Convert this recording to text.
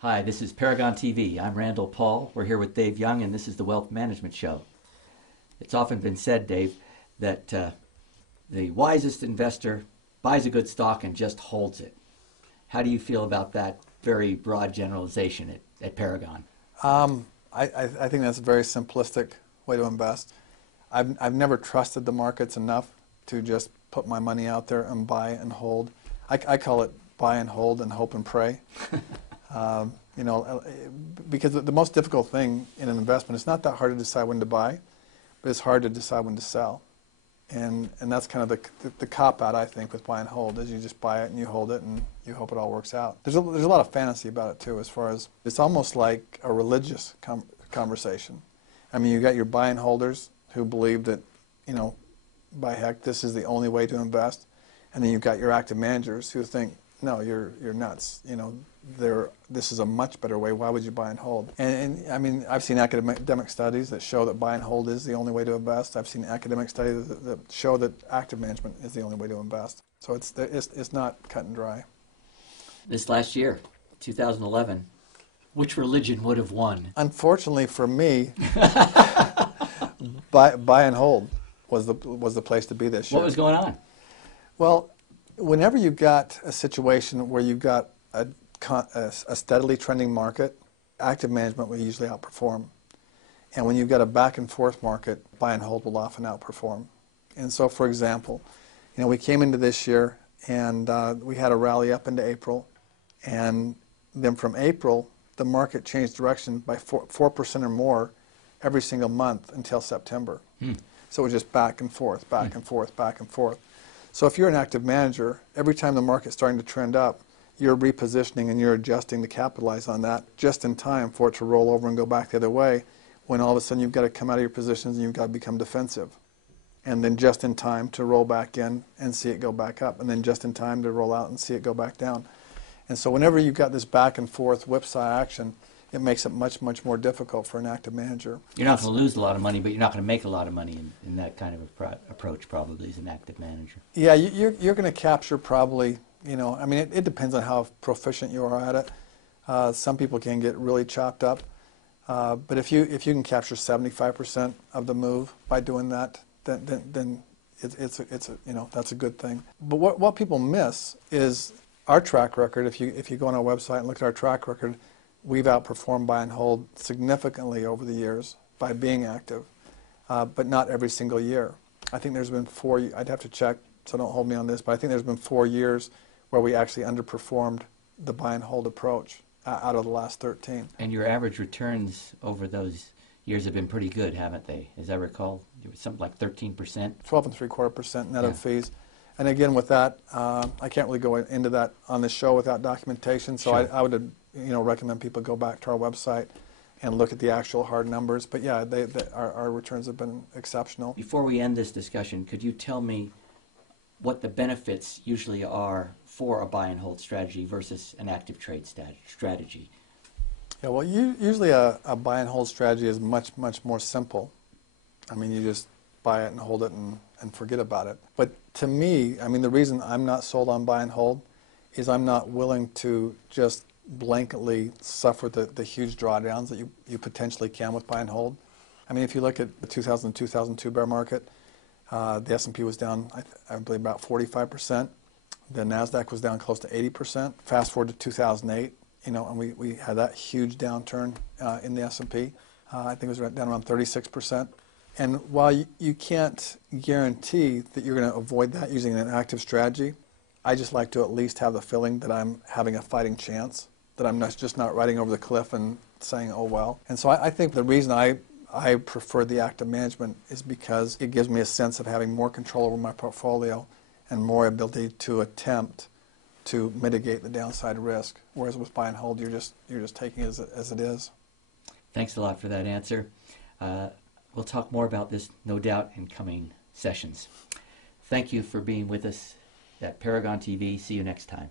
Hi, this is Paragon TV. I'm Randall Paul. We're here with Dave Young, and this is the Wealth Management Show. It's often been said, Dave, that the wisest investor buys a good stock and just holds it. How do you feel about that very broad generalization at Paragon? I think that's a very simplistic way to invest. I've never trusted the markets enough to just put my money out there and buy and hold. I call it buy and hold and hope and pray. Because the most difficult thing in an investment, it's not that hard to decide when to buy, but it's hard to decide when to sell. And that's kind of the cop-out, I think, with buy and hold, is you just buy it and you hold it and you hope it all works out. There's a lot of fantasy about it, too, as far as it's almost like a religious conversation. I mean, you got your buy and holders who believe that, by heck, this is the only way to invest. And then you've got your active managers who think, no, you're nuts. This is a much better way. Why would you buy and hold? And I mean, I've seen academic studies that show that buy and hold is the only way to invest. I've seen academic studies that show that active management is the only way to invest. So it's not cut and dry. This last year, 2011, which religion would have won? Unfortunately for me, buy and hold was the place to be this year. What was going on? Well, whenever you've got a situation where you've got a steadily trending market, active management will usually outperform. And when you've got a back and forth market, buy and hold will often outperform. And so, for example, we came into this year and we had a rally up into April, and then from April, the market changed direction by 4% or more every single month until September. So it was just back and forth, back and forth, back and forth. So if you're an active manager, every time the market's starting to trend up, you're repositioning and you're adjusting to capitalize on that just in time for it to roll over and go back the other way, when all of a sudden you've got to come out of your positions and you've got to become defensive. And then just in time to roll back in and see it go back up, and then just in time to roll out and see it go back down. And so whenever you've got this back and forth whipsaw action, it makes it much, much more difficult for an active manager. You're not going to lose a lot of money, but you're not going to make a lot of money in that kind of approach, probably, as an active manager. Yeah, you're going to capture probably, I mean, it depends on how proficient you are at it. Some people can get really chopped up. But if you can capture 75% of the move by doing that, then it's that's a good thing. But what people miss is our track record. If you go on our website and look at our track record, we've outperformed buy and hold significantly over the years by being active, but not every single year. I think there's been 4. I'd have to check, so don't hold me on this, but I think there's been 4 years where we actually underperformed the buy and hold approach out of the last 13. And your average returns over those years have been pretty good, haven't they? As I recall, it was something like 13%. 12.75% net of fees. And again, with that, I can't really go into that on the show without documentation. So Sure. I would recommend people go back to our website and look at the actual hard numbers. But yeah, our returns have been exceptional. Before we end this discussion, could you tell me what the benefits usually are for a buy and hold strategy versus an active trade strategy? Yeah, well, usually a buy and hold strategy is much, much more simple. I mean, you just buy it and hold it and forget about it. But to me, I mean, the reason I'm not sold on buy and hold is I'm not willing to just blanketly suffer the huge drawdowns that you potentially can with buy and hold. I mean, if you look at the 2002 bear market, the S&P was down, I believe, about 45%. The NASDAQ was down close to 80%. Fast forward to 2008, and we had that huge downturn in the S&P. I think it was down around 36%. And while you can't guarantee that you're going to avoid that using an active strategy, I just like to at least have the feeling that I'm having a fighting chance, that I'm just not riding over the cliff and saying, oh, well. And so I think the reason I prefer the active management is because it gives me a sense of having more control over my portfolio and more ability to attempt to mitigate the downside risk. Whereas with buy and hold, you're just taking it as it is. Thanks a lot for that answer. We'll talk more about this, no doubt, in coming sessions. Thank you for being with us at Paragon TV. See you next time.